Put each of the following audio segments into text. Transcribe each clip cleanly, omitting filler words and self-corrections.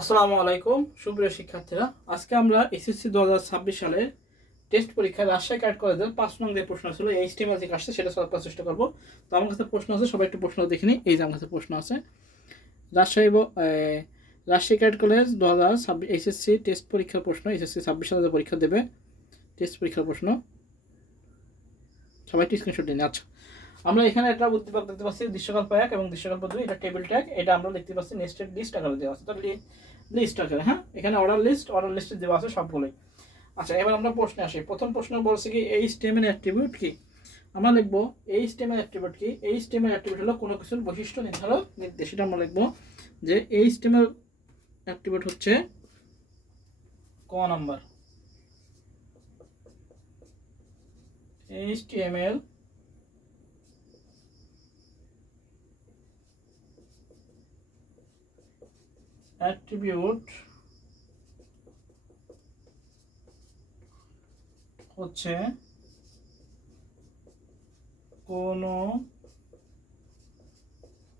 আসসালামু আলাইকুম সুপ্রিয় শিক্ষার্থীরা, আজকে আমরা এসএসসি 2026 সালের টেস্ট পরীক্ষায় রাজশাহী ক্যাডেট কলেজের 5 নং যে প্রশ্ন ছিল এইচটিএমএল থেকে আসছে সেটা সলভ করার চেষ্টা করব। তো আমার কাছে প্রশ্ন আছে, সবাই একটু প্রশ্ন দেখে নিই। এই যে আমার কাছে প্রশ্ন আছে, Rajshahi cadet college 2026 SSC test পরীক্ষার প্রশ্ন। এসএসসি 26 সালে যে পরীক্ষা দেবে টেস্ট পরীক্ষার প্রশ্ন, সবাই একটু স্ক্রিনশট দিন। আচ্ছা, আমরা এখানে একটা উদ্দীপক দেখতে পাচ্ছি, দৃশ্যকল্প 1 এবং দৃশ্যকল্প 2, এটা টেবিল ট্যাগ, এটা আমরা দেখতে পাচ্ছি নেস্টেড লিস্ট আকারে দেওয়া আছে। তো লিস্ট আকারে, হ্যাঁ, এখানে অর্ডার লিস্টে দেওয়া আছে সবগুলোই। আচ্ছা, এবার আমরা প্রশ্নে আসি। প্রথম প্রশ্ন বলছে কি এইচটিএমএল অ্যাট্রিবিউট কি। আমরা লিখব এইচটিএমএল অ্যাট্রিবিউট কি। এইচটিএমএল অ্যাট্রিবিউট হলো কোনো কিছুর বৈশিষ্ট্য নির্ধারক নির্দেশ। এটা আমরা লিখব যে এইচটিএমএল অ্যাট্রিবিউট হচ্ছে ক নাম্বার। এইচটিএমএল অ্যাট্রিবিউট হচ্ছে কোনো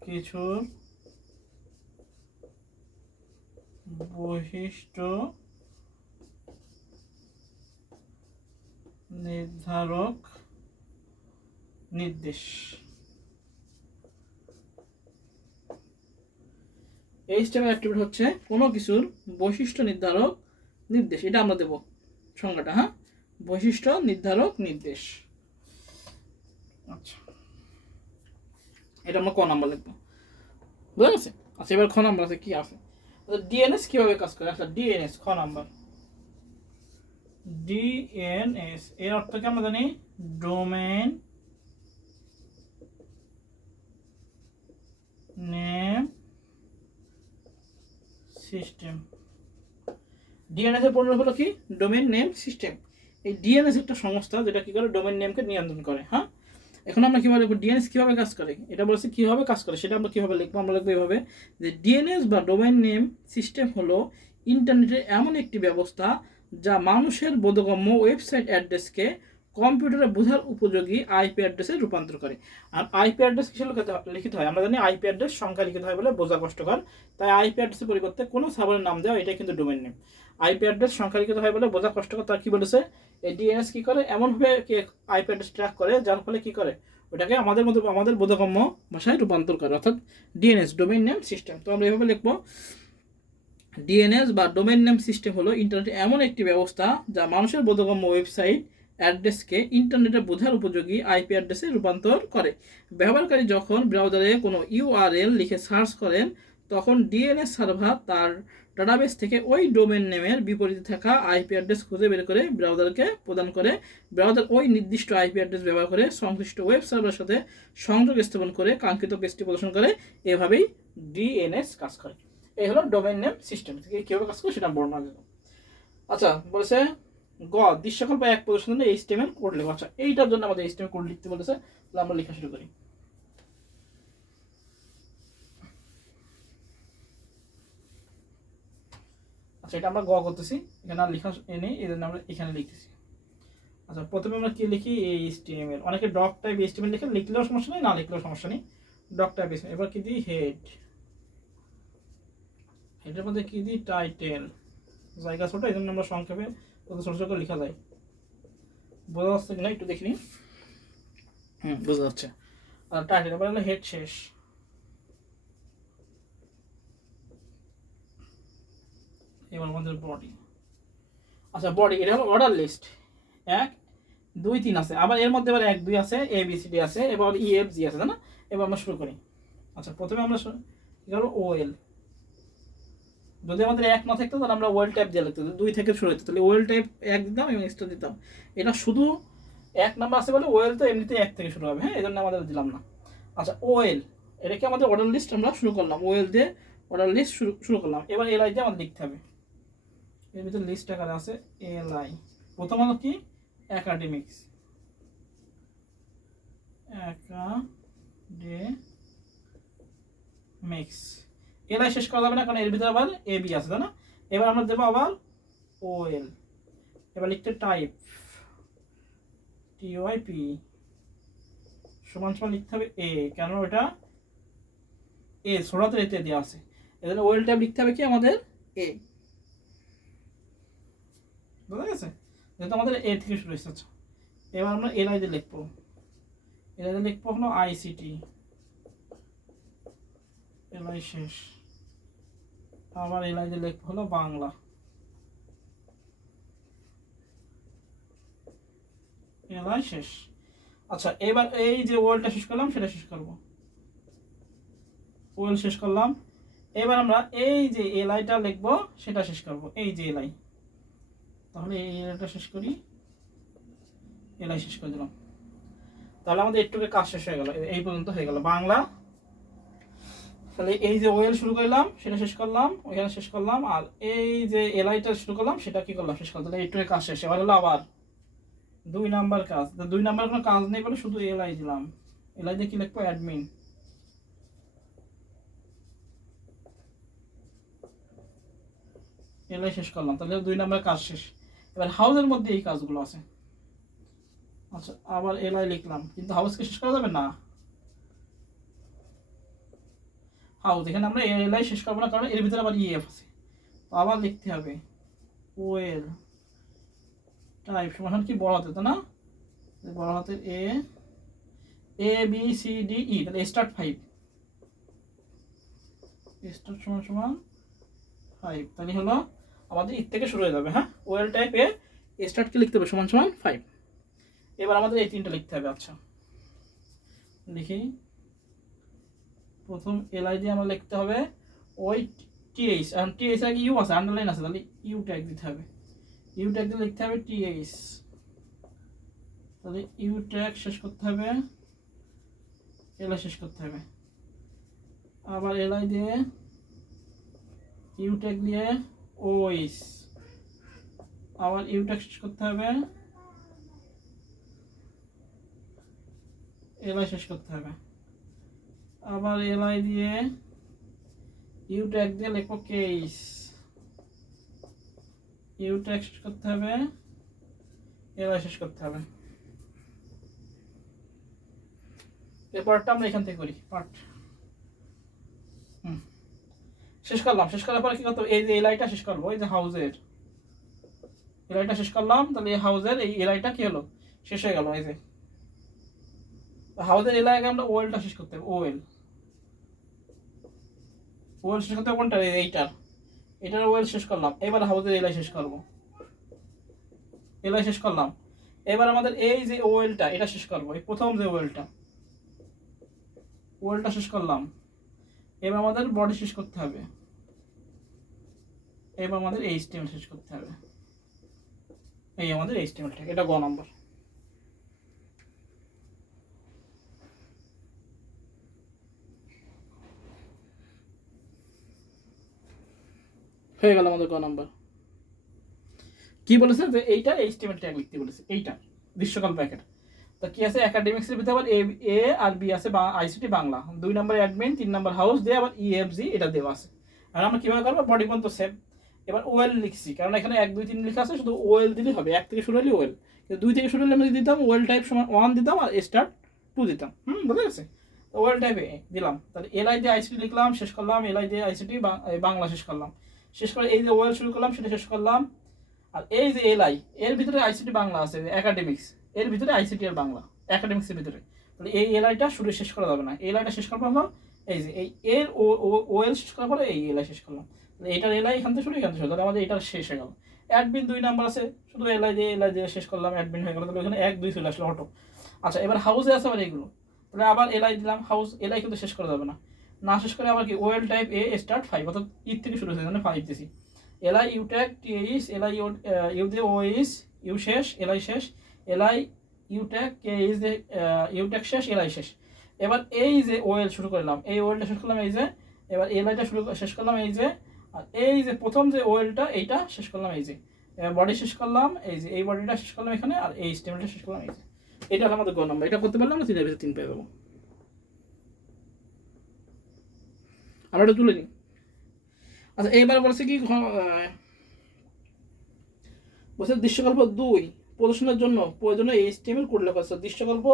কিছুর বৈশিষ্ট্য নির্ধারক নির্দেশ। এইচটিএমএল অ্যাট্রিবিউট হচ্ছে কোনো কিছুর বৈশিষ্ট্য নির্ধারক নির্দেশ। এটা আমরা দেব সংজ্ঞাটা, হ্যাঁ, বৈশিষ্ট্য নির্ধারক নির্দেশ। আচ্ছা, এটা আমরা ক নাম্বার লিখবো, বুঝা গেছে। আচ্ছা, এবার খ নাম্বার আছে কি আছে, ডিএনএস কিভাবে কাজ করে। আচ্ছা, ডিএনএস খ নাম্বার। ডিএনএস এর অর্থ কি আমরা জানি, ডোমেন নেম সিস্টেম। ডিএনএস এর পূর্ণ হলো কি, ডোমেন নেম সিস্টেম। এই ডিএনএস একটা সংস্থা যেটা কি করে, ডোমেন নেমকে নিয়ন্ত্রণ করে। হ্যাঁ, এখন আমরা কিভাবে লিখবো, ডিএনএস কিভাবে কাজ করে, এটা বলছে কিভাবে কাজ করে, সেটা আমরা কিভাবে লিখবো। আমরা লিখবো এভাবে যে ডিএনএস বা ডোমেন নেম সিস্টেম হলো ইন্টারনেটের এমন একটি ব্যবস্থা যা মানুষের বোধগম্য ওয়েবসাইট অ্যাড্রেসকে কম্পিউটারে বোঝার উপযোগী আইপি অ্যাড্রেসে রূপান্তর করে। আর আইপি অ্যাড্রেস কিসে লিখিত হয়, আমরা জানি আইপি অ্যাড্রেস সংখ্যা লিখিত হয় বলে বোঝা কষ্টকর, তাই আইপি অ্যাড্রেসের পরিবর্তে কোনো সার্ভারের নাম দেওয়া, এটাই কিন্তু ডোমেন নেম। আইপি অ্যাড্রেস সংখ্যা লিখিত হয় বলে বোঝা কষ্টকর, তার কি বলেছে, এই ডিএনএস কি করে, এমনভাবে আইপি অ্যাড্রেস ট্র্যাক করে যার ফলে কি করে, ওটাকে আমাদের বোধগম্য ভাষায় রূপান্তর করে, অর্থাৎ ডিএনএস ডোমেইন নেম সিস্টেম। তো আমরা এভাবে লিখবো, ডিএনএস বা ডোমেইন নেম সিস্টেম হলো ইন্টারনেটে এমন একটি ব্যবস্থা যা মানুষের বোধগম্য ওয়েবসাইট অ্যাড্রেসকে ইন্টারনেটে বোঝার উপযোগী আইপি অ্যাড্রেসে রূপান্তর করে। ব্যবহারকারী যখন ব্রাউজারে কোনো ইউআরএল লিখে সার্চ করেন, তখন ডিএনএস সার্ভার তার ডাটাবেস থেকে ওই ডোমেন নেমের বিপরীতে থাকা আইপি অ্যাড্রেস খুঁজে বের করে ব্রাউজারকে প্রদান করে। ব্রাউজার ওই নির্দিষ্ট আইপি অ্যাড্রেস ব্যবহার করে সংশ্লিষ্ট ওয়েব সার্ভারের সাথে সংযোগ স্থাপন করে কাঙ্ক্ষিত পেজটি প্রদর্শন করে। এভাবেই ডিএনএস কাজ করে। এই হলো ডোমেইন নেম সিস্টেম থেকে কীভাবে কাজ করে সেটা বর্ণনা দেব। আচ্ছা, বলেছে গ দৃশ্যকল্প 1 প্রদর্শনের জন্য এইচটিএমএল কোড লেখো। আচ্ছা, এইটার জন্য আমাদের এইচটিএমএল কোড লিখতে বলেছে, তাহলে আমরা লেখা শুরু করি। আচ্ছা, এটা আমরা গ করতেছি, এখানে আর লেখা নেই, এই জন্য আমরা এখানে লিখতেছি। আচ্ছা, প্রথমে আমরা কি লিখি, এইচটিএমএল। অনেকে ডক টাইপ এইচটিএমএল লিখে, লিখলেও সমস্যা নেই, না লিখলেও সমস্যা নেই, ডক টাইপ এইচটিএমএল। এবার কি দিই, হেডের মধ্যে কি দিই, টাইটেল। জায়গা ছোট, এই জন্য আমরা সংক্ষেপে কত ছোট ছোট লেখা যায়, বোঝা যাচ্ছে কিনা একটু দেখি নি। বোঝা যাচ্ছে। আর টাইটেল, এবার হলো হেড শেষ। এবার আমাদের বডি। আচ্ছা, বডি এটা হলো অর্ডার লিস্ট, 1 2 3 আছে, আবার এর মধ্যে এবার 1 2 আছে, এ বি সি ডি আছে, এবার ই এফ জি আছে, তাই না। এবার আমরা শুরু করি। আচ্ছা, প্রথমে আমরা কি করবো, ওএল। যদি আমাদের 1 না থাকতো তাহলে আমরা ওয়েল টাইপ দিয়ে লিখতে, 2 থেকে শুরু হতো, তাহলে ওয়েল টাইপ 1 দিতাম এবং এক্সট্রা দিতাম। এটা শুধু 1 নাম্বার আছে বলে ওয়েল তো এমনিতেই 1 থেকে শুরু হবে, হ্যাঁ, এই জন্য আমাদের দিলাম না। আচ্ছা, ওয়েল এটাকে আমাদের অর্ডার লিস্ট আমরা শুরু করলাম, ওয়েল দিয়ে অর্ডার লিস্ট শুরু করলাম। এবার এলআই দিয়ে আমাদের লিখতে হবে, এর ভিতরে লিস্ট আকারে আছে এলআই। প্রথম হলো কি, একাডেমিক্স, এলআই শেষ করা যাবে না, কারণ এর ভিতরে আবার এ বি আছে, তাই না। এবার আমরা দেবো আবার ওএল। এবার লিখতে টাইপ, টিওআইপি সমান সমান লিখতে হবে এ, কেন ওটা এ ছোড়াতে এতে দেওয়া আছে, এজন্য ওয়েল টাইপ লিখতে হবে কি আমাদের এ, বুঝা গেছে? যেহেতু আমাদের এ থেকে শুরু হয়েছে। আচ্ছা, এবার আমরা এলআই দিয়ে লিখবো। এলআই দিয়ে লিখবো হলো আইসিটি, এলআই শেষ। আবার এলআই দিয়ে লিখবো হলো বাংলা, এলআই শেষ। আচ্ছা, এবার এই যে ওয়েলটা শেষ করলাম সেটা শেষ করব, ওয়েল শেষ করলাম। এবার আমরা এই যে এলআইটা লিখবো সেটা শেষ করব, এই যে এলআই। তাহলে এই এলআইটা শেষ করি, এলআই শেষ করে দিলাম। তাহলে আমাদের একটু কাজ শেষ হয়ে গেল, এই পর্যন্ত হয়ে গেল বাংলা। তাহলে এই যে ওয়েল শুরু করলাম সেটা শেষ করলাম, ওইখানে শেষ করলাম, আর এই যে এলআইটা শুরু করলাম সেটা কি করলাম, শেষ করলাম। তাহলে একটু কাজ শেষ। এবার হলো আবার 2 নাম্বার কাজ। 2 নাম্বার কোনো কাজ নেই বলে শুধু এলআই দিলাম। এলআই দিয়ে কি লিখবো, অ্যাডমিন। এলআই শেষ করলাম, তাহলে 2 নাম্বার কাজ শেষ। এবার হাউসের মধ্যে এই কাজগুলো আছে। আচ্ছা, আবার এলআই লিখলাম, কিন্তু হাউসকে শেষ করা যাবে না। হাউস, এখানে আমরা এলআই শেষ করবো না, কারণ এর ভিতরে আবার ইএফ আছে। তো আবার লিখতে হবে ওয়েল টাইপ সমান কি বড় হাতে, তো না, বড় হাতের এ, A B C D E, তাহলে স্টার্ট 5, স্টার্ট সমান সমান 5। তাহলে হলো আমাদের ই থেকে শুরু হয়ে যাবে। হ্যাঁ, ওয়েল টাইপ এ স্টার্টকে লিখতে হবে সমান সমান 5। এবার আমাদের এই 3টা লিখতে হবে। আচ্ছা, লিখি। প্রথম এলআই দিয়ে আমরা লিখতে হবে ওই টিএইচ, এখন টিএইচ আগে ইউ আছে, আন্ডারলাইন আছে, তাহলে ইউ ট্যাগ দিতে হবে। ইউ ট্যাগ দিয়ে লিখতে হবে টিএইচ, তাহলে ইউ ট্যাগ শেষ করতে হবে, এলআই শেষ করতে হবে। আবার এলআই দিয়ে ইউ ট্যাগ দিয়ে ওইস, আবার ইউ ট্যাগ শেষ করতে হবে, এলআই শেষ করতে হবে। আবার এলআই দিয়ে ইউ ট্যাগ দিয়ে লিখবো কেস, ইউ ট্যাগ শেষ করতে হবে, এলআই শেষ করতে হবে। এরপরটা আমরা এখান থেকে করি পার্ট। শেষ করলাম, শেষ করার পরে কি করতে হবে, এই যে এলআইটা শেষ করবো, এই যে হাউসের এলআইটা শেষ করলাম। তাহলে এই হাউসের এই এলআইটা কি হলো, শেষ হয়ে গেল। এই যে হাউসের এলআই আগে আমরা ওয়েলটা শেষ করতে হবে, ওয়েল শেষ করতে হবে কোনটা, এইটার, এটার ওয়েল শেষ করলাম। এবার হাউসের এলআই শেষ করবো, এলআই শেষ করলাম। এবার আমাদের এই যে ওয়েলটা এটা শেষ করবো, এই প্রথম যে ওয়েলটা শেষ করলাম। এবার আমাদের বডি শেষ করতে হবে, এবার আমাদের এইচটিএমএল শেষ করতে হবে। এই আমাদের এইচটিএমএল ট্যাগ, এটা গ নাম্বার। হয়ে গেল আমাদের গ নাম্বার। কি বলেছে যে এইটা এইচটিএমএল ট্যাগ লিখতে বলেছে, এইটা দৃশ্যকল্প প্যাকেট। তো কি আছে, একাডেমিক্সের ভিতরে আবার এ আর বি আছে, বা ICT Bangla. 2 number admin, 3 number house দিয়ে আবার ইএফজি এটা দেওয়া আছে। আর আমরা কিভাবে করবো, বডি পর্যন্ত সেভ। এবার ওয়েল লিখছি, কারণ এখানে 1 2 3 লেখা আছে, শুধু ওয়েল দিলেই হবে। 1 থেকে শুরু হলে ওয়েল, 2 থেকে শুরু হলে আমরা দিতাম ওয়েল টাইপ সমান 1 দিতাম, আর স্টার্ট 2 দিতাম। বুঝা গেছে? ওয়েল টাইপে দিলাম। তাহলে এলআই দিয়ে আইসিটি লিখলাম, শেষ করলাম। এলআই দিয়ে আইসিটি বাংলা শেষ করলাম। শেষ করে এই যে ওয়েল শুরু করলাম সেটা শেষ করলাম। আর এই যে এলআই, এর ভিতরে আইসিটি বাংলা আছে, একাডেমিক্স, এর ভিতরে আইসিটি আর বাংলা, একাডেমিক্সের ভিতরে। তাহলে এই এলআইটা শুরু শেষ করা যাবে না, এলআইটা শেষ করার পর এই যে এই এর ওএল শেষ করার পরে এই এলআই শেষ করলাম। তাহলে এটার এলআই এখান থেকে শুরু, এখান থেকে শুরু, তাহলে আমাদের এটার শেষ হয়ে গেল। অ্যাডমিন 2 নাম্বার আছে, শুধু এলআই দিয়ে শেষ করলাম, অ্যাডমিন হয়ে গেল। তাহলে ওখানে 1 2 চলে আসলো অটো। আচ্ছা, এবার হাউসে আছে আবার এইগুলো, তাহলে আবার এলআই দিলাম। হাউস এলআই কিন্তু শেষ করা যাবে না, না শেষ করে আবার কি ওয়েল টাইপ এ স্টার্ট 5, অর্থাৎ ই থেকে শুরু হয়েছে, মানে 5 দিছি। LI U tag TH, LI U দিয়ে ওএইচ, ইউ শেষ, এলআই শেষ, এলআই ইউ ট্যাগ কে ইজ দিয়ে ইউ ট্যাগ শেষ, এলআই শেষ। এবার এই যে ওয়েল শুরু করলাম, এই ওয়েলটা শেষ করলাম, এই যে এবার এলআইটা শেষ করলাম, এই যে আর এই যে প্রথম যে ওয়েলটা এইটা শেষ করলাম, এই যে বডি শেষ করলাম, এই যে এই বডিটা শেষ করলাম এখানে, আর এই স্টেমটা শেষ করলাম, এই যে এটা হলো আমাদের গ নাম্বার। এটা করতে পারলাম না, 3 এর ভিতরে 3 পেয়ে যাবো। আমরা এটা তুলে নিই। আচ্ছা, এইবার বলছে কি, বলছে দৃশ্যকল্প 2 প্রদর্শনের জন্য প্রয়োজনীয় এইচটিএমএল কোড লেখো। আছে দৃশ্যকল্প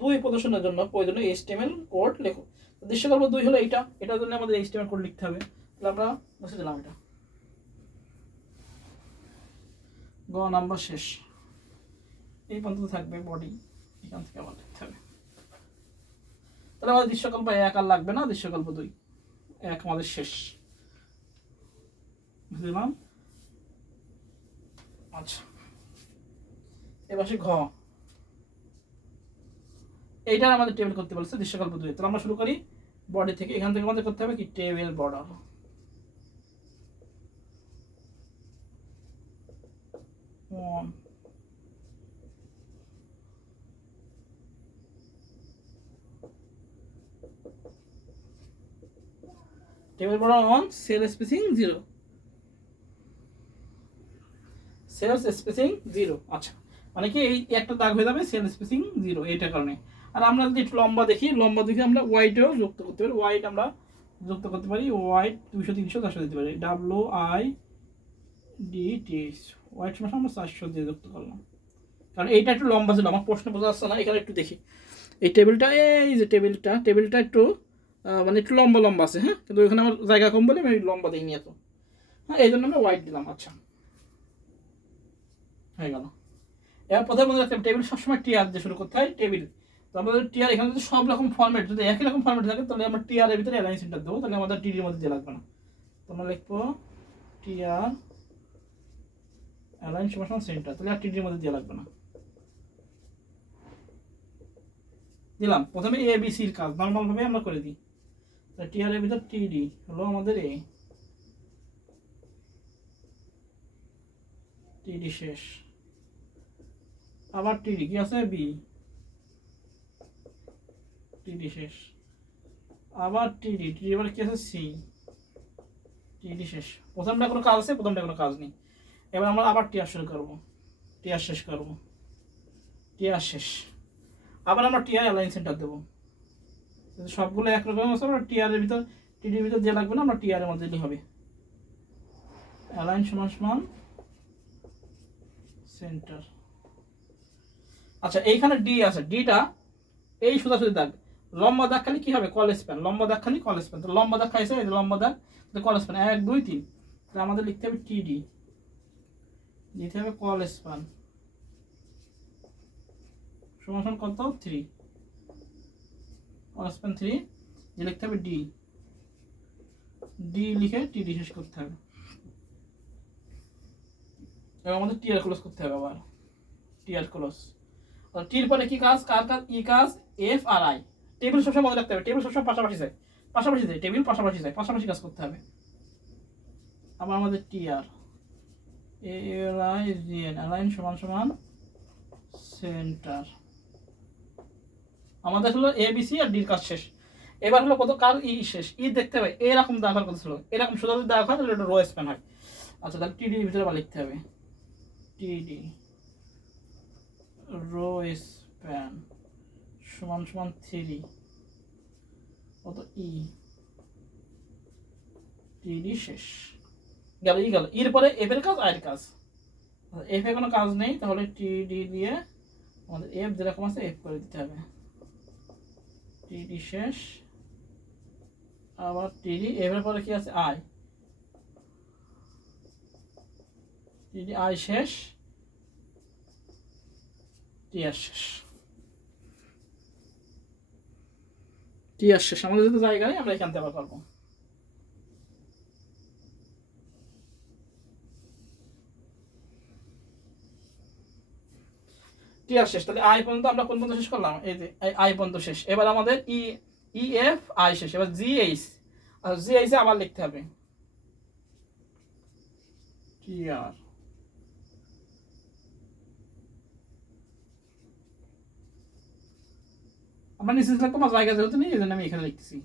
2 প্রদর্শনের জন্য প্রয়োজনীয় এইচটিএমএল কোড লেখো। দৃশ্যকল্প 2 হলো এইটা, এটার জন্য আমাদের এইচটিএমএল কোড লিখতে হবে। তাহলে আমরা বসে দিলাম এটা। গ নাম্বার শেষ, এই পর্যন্ত থাকবে বডি, এখান থেকে আবার লিখতে হবে। তাহলে আমাদের দৃশ্যকল্প 1 আর লাগবে না, দৃশ্যকল্প 2, 1 আমাদের শেষ বুঝলাম। আচ্ছা এবার ঘ, এইটার আমাদের টেবিল করতে বলছে দৃশ্যকল্প 2। তাহলে আমরা শুরু করি বডি থেকে, এখান থেকে আমাদের করতে হবে কি table border. Table border 1, sell spacing 0, sell spacing 0। আচ্ছা মানে কি এই একটা দাগ হয়ে যাবে সেল স্পেসিং 0 এইটার কারণে। আর আমরা যদি একটু লম্বা দেখি, লম্বা দেখে আমরা ওয়াইডও যুক্ত করতে পারি, ওয়াইড আমরা যুক্ত করতে পারি, ওয়াইড 200 300 400 দিতে পারি, WIDT ওয়াইড সমস্যা আমরা 400 দিয়ে যুক্ত করলাম, কারণ এইটা একটু লম্বা ছিল। আমার প্রশ্ন বোঝা যাচ্ছে না, এখানে একটু দেখি এই টেবিলটা, এই যে টেবিলটা একটু মানে একটু লম্বা লম্বা আছে, হ্যাঁ, কিন্তু এখানে আমার জায়গা কম বলে আমি লম্বা দিইনি এত, হ্যাঁ, এই জন্য আমরা ওয়াইড দিলাম। আচ্ছা হয়ে গেল। এবার প্রথমে মনে রাখতে হবে টেবিল সবসময় টিআর দিয়ে শুরু করতে হয়, টেবিল। তো আমাদের টিআর এখানে যদি সব রকম ফরম্যাট যদি একই রকম ফরম্যাট থাকে তাহলে আমরা টিআর এর ভিতরে অ্যালাইন সেন্টার দেবো, তাহলে আমাদের টিডির মধ্যে দিয়ে লাগবে না। তো আমরা লিখবো টিআর অ্যালাইন সমান সেন্টার, তাহলে আর টিডির মধ্যে দিয়ে লাগবে না। দিলাম প্রথমে এ বি সির কাজ নর্মাল ভাবে আমরা করে দিই, তাহলে টিআর এর ভিতর টিডি হলো আমাদের এ, টিডি শেষ, আবার টিডি কি আছে বি, টিডি শেষ, আবার টিডি এবার কি আছে সি, টিডি শেষ। প্রথমটা কোনো কাজ আছে, প্রথমটা কোনো কাজ নেই। এবার আমরা আবার টিআর শুরু করব, টিআর শেষ করব, টিআর শেষ, আবার আমরা টিআর অ্যালাইন সেন্টার দেবো। সবগুলো একরকম আছে, আমরা টিআর এর ভিতর টিডির ভিতর দিয়ে লাগবে না, আমরা টিআর এর মধ্যে দিলেই হবে। অ্যালাইন সমান সেন্টার। আচ্ছা এইখানে ডি আছে, ডিটা এই সোজাসুজি দাগ, লম্বা দাগ খালি কি হবে কল স্প্যান, লম্বা দাগ খালি কল স্প্যান। তো লম্বা দাগ খাইছে, এই লম্বা দাগ কল স্প্যান 1 2 3, তাহলে আমাদের লিখতে হবে টিডি, দিতে হবে কল স্প্যান সমান কত 3, কল স্প্যান 3 যে লিখতে হবে ডি, ডি লিখে টিডি শেষ করতে হবে। এবার আমাদের টিআর ক্লোজ করতে হবে, আবার টিআর ক্লোজ। টির পরে কি কাজ, কার কাজ, ই কাজ, এফ আর আই। টেবিল সবসময় মনে রাখতে হবে, টেবিল সবসময় পাশাপাশি যায়, টেবিল পাশাপাশি যায়, পাশাপাশি কাজ করতে হবে। আবার আমাদের টিআর এলাইন অ্যালাইন সমান সেন্টার। আমাদের হলো এ বি সি আর ডির কাজ শেষ। এবার হলো কত কার ই শেষ, ই দেখতে হবে এরকম দাগ হওয়ার কথা ছিল, এরকম সোজা যদি দাগ হয় তাহলে এটা রো স্প্যান হয়। আচ্ছা তাহলে টিডির ভিতরে আবার লিখতে হবে টিডি রো স্প্যান সমান 3 কত ই, টিডি শেষ গেল, ই গেল, এর পরে এফ এর কাজ আয়ের কাজ, এফ এ কোনো কাজ নেই, তাহলে টিডি দিয়ে আমাদের এফ যেরকম আছে এফ করে দিতে হবে, টিডি শেষ, আবার টিডি, এফ এর পরে কি আছে আই, টিডি আই শেষ, টিআর শেষ, টিআর শেষ। আমাদের যেহেতু জায়গা নেই আমরা এখান থেকে আবার করবো। টিআর শেষ, তাহলে আই পর্যন্ত আমরা কোন পর্যন্ত শেষ করলাম, এই যে আই পর্যন্ত শেষ। এবার আমাদের ই এফ আই শেষ, এবার জি এইচ, আর জি এইচ আবার লিখতে হবে টিআর, আমরা নিচে লিখবো, আমার জায়গা যেহেতু নেই এই জন্য আমি এখানে লিখতেছি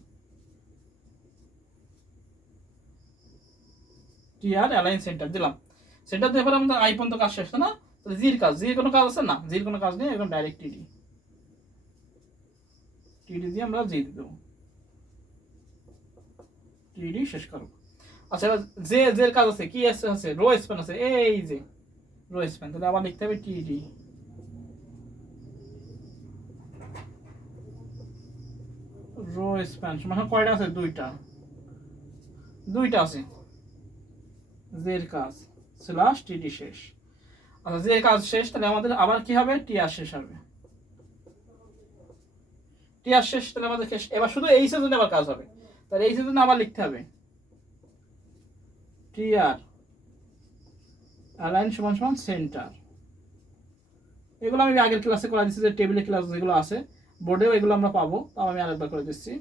টিআর অ্যালাইন সেন্টার দিলাম। সেন্টার দিয়ে আমাদের আই পর্যন্ত কাজ শেষ না, তাহলে জির কাজ, জির কোনো কাজ আছে না, জির কোনো কাজ নেই, একদম ডাইরেক্ট টিডি, টিডি দিয়ে আমরা জি দিয়ে দেবো, টিডি শেষ করবো। আচ্ছা এবার যে জের কাজ আছে কি আছে রো স্প্যান আছে, এই যে রো স্প্যান, তাহলে আবার লিখতে হবে টিডি রো স্প্যান সমান কয়টা আছে, দুইটা আছে, জের কাজ স্ল্যাশ টিডি শেষ। আচ্ছা যে কাজ শেষ, তাহলে আমাদের আবার কি হবে, টিআর শেষ হবে। টিআর শেষ, তাহলে আমাদের এবার শুধু এইচ এর জন্য আবার কাজ হবে। তাহলে এইচ এর জন্য আবার লিখতে হবে টিআর অ্যালাইন সমান সমান সেন্টার। এগুলো আমি আগের ক্লাসে করে দিচ্ছি, যে টেবিলের ক্লাস যেগুলো আছে বোর্ডেও এগুলো আমরা পাবো, তাও আমি আরেকবার করে দিচ্ছি।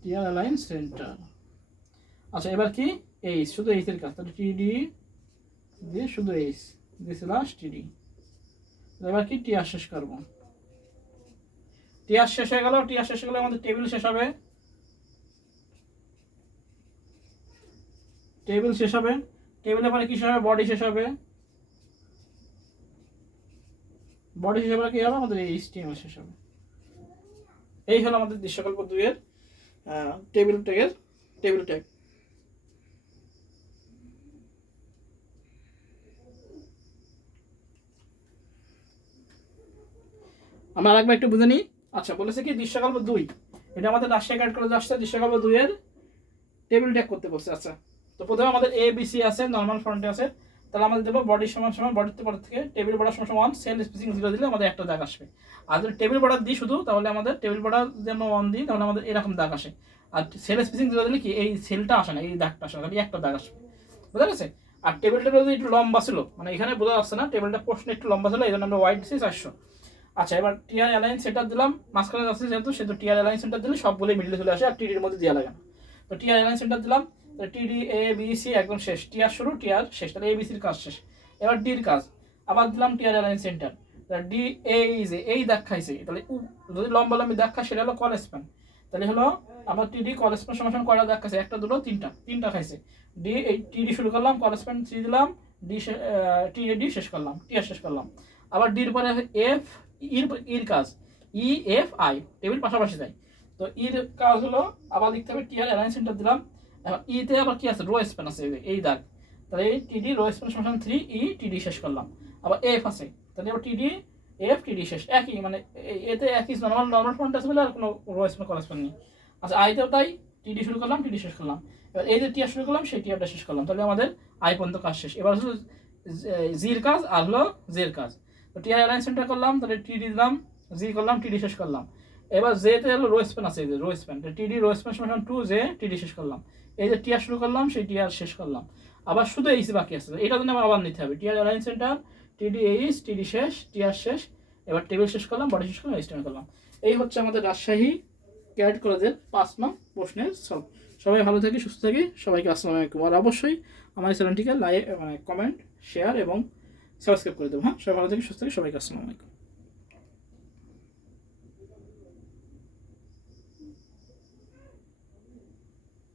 TR align center. আচ্ছা এবার কি এইচ, শুধু এইচ এর কাজ, তাহলে টিডি দিয়ে শুধু এইচ দিস লাস্ট টিডি। এবার কি টিআর শেষ করবো। টিআর শেষ হয়ে গেল, টিআর শেষ হয়ে গেলে আমাদের টেবিল শেষ হবে। টেবিল শেষ হবে, টেবিলের পরে কি শেষ হবে, বডি শেষ হবে। বডি শেষ হবে কি হবে, আমাদের এইচটিএমএল শেষ হবে। এই হলো আমাদের দৃশ্যকল্প 2 এর টেবিল ট্যাগের টেবিল ট্যাগ। আমরা আরেকবার একটু বুঝে নিই। আচ্ছা বলেছে কি দৃশ্যকল্প 2, এটা আমাদের রাজশাহী গাইড কলেজে আসছে, দৃশ্যকল্প 2 এর টেবিল ট্যাগ করতে বলছে। আচ্ছা তো প্রথমে আমাদের এ বি সি আছে, নর্মাল ফ্রন্টে আছে, তাহলে আমাদের দেবো বডি সমান সমান, বডির পর থেকে টেবিল বর্ডার সমান সমান সেল স্পেসিং 0 দিলে আমাদের একটা দাগ আসবে। আর যদি টেবিল বর্ডার দিই শুধু, তাহলে আমাদের টেবিল বর্ডার যদি আমরা 1 দিই তাহলে আমাদের এরকম দাগ আসে। আর সেল স্পেসিং 0 দিলে কি এই সেলটা আসে না, এই দাগটা আসে না, খালি একটা দাগ আসবে। বুঝা গেছে? আর টেবিলটা যদি একটু লম্বা ছিল, মানে এখানে বোঝা যাচ্ছে না, টেবিলটা প্রশ্নে একটু লম্বা ছিল, এই জন্য আমরা ওয়াইড দিচ্ছি 400। আচ্ছা এবার টিআর অ্যালাইন সেন্টার দিলাম, মাঝখানে যাচ্ছে যেহেতু, সেহেতু টিআর অ্যালাইন সেন্টার দিলে সবগুলোই মিডলে চলে আসে, আর টিডির মধ্যে দেওয়া লাগে না। তো টিআর অ্যালাইন সেন্টার দিলাম, টিডি এ বি সি একদম শেষ, টিআর শুরু টিআর শেষ, তাহলে এ বি সির কাজ শেষ। এবার ডির কাজ, আবার দিলাম টিআর অ্যালাইন সেন্টার, ডি এই দাগ খাইছে, তাহলে যদি লম্বা লম্বি দাগ খায় সেটা হলো কল স্প্যান। তাহলে হলো আমার টিডি কল স্প্যান সমান কয়টা দাগ খাইছে, একটা দুটো তিনটা খাইছে। ডি এই টিডি শুরু করলাম, কল স্প্যান 3 দিলাম, ডি টি শেষ করলাম, টিআর শেষ করলাম। আবার ডির পরে এফ, ইর কাজ ই এফ আই, টেবিল পাশাপাশি যায়। তো ইর কাজ হলো আবার লিখতে হবে টিআর অ্যালাইন সেন্টার দিলাম। এখন ইতে আবার কি আছে, রো স্প্যান আছে, এই দাগ, তাহলে এই টিডি রো স্প্যান সমান 3 ই টিডি শেষ করলাম। আবার এফ আছে, তাহলে এবার টিডি এফ টিডি শেষ, একই মানে এতে একই নর্মাল ফন্ট আছে বলে আর কোনো রো স্প্যান কল স্প্যান নেই। আচ্ছা আইতেও তাই, টিডি শুরু করলাম, টিডি শেষ করলাম। এবার এই যে টিআর শুরু করলাম, সেই টিআরটা শেষ করলাম, তাহলে আমাদের আই পর্যন্ত কাজ শেষ। এবার হলো জির কাজ আর হলো জের কাজ। তো টিআর অ্যালাইন সেন্টার করলাম, তাহলে টিডি দিলাম, জি করলাম, টিডি শেষ করলাম। এবার জেতে হলো রো স্প্যান আছে, এই যে রো স্প্যান, টিডি রো স্প্যান সমান 2 জে টিডি শেষ করলাম। এই যে টিআর শুরু করলাম, সেই টিআর শেষ করলাম। আবার শুধু এইচ বাকি আছে, এটা জন্য আবার নিতে হবে টিআর অ্যালাইন সেন্টার, টিডি এইচ, টিডি শেষ, টিআর শেষ। এবার টেবিল শেষ করলাম, বডি শেষ করলাম, এইচটিএমএল করলাম। এই হচ্ছে আমাদের রাজশাহী ক্যাড কলেজের 5 নং প্রশ্নের সলভ। সবাই ভালো থাকি, সুস্থ থাকি, সবাইকে আসসালামু আলাইকুম। আর অবশ্যই আমার চ্যানেলটিকে লাইক, কমেন্ট, শেয়ার এবং সাবস্ক্রাইব করে দেবো। হ্যাঁ, সবাই ভালো থাকি, সুস্থ থাকি, সবাইকে আসসালামু আলাইকুম।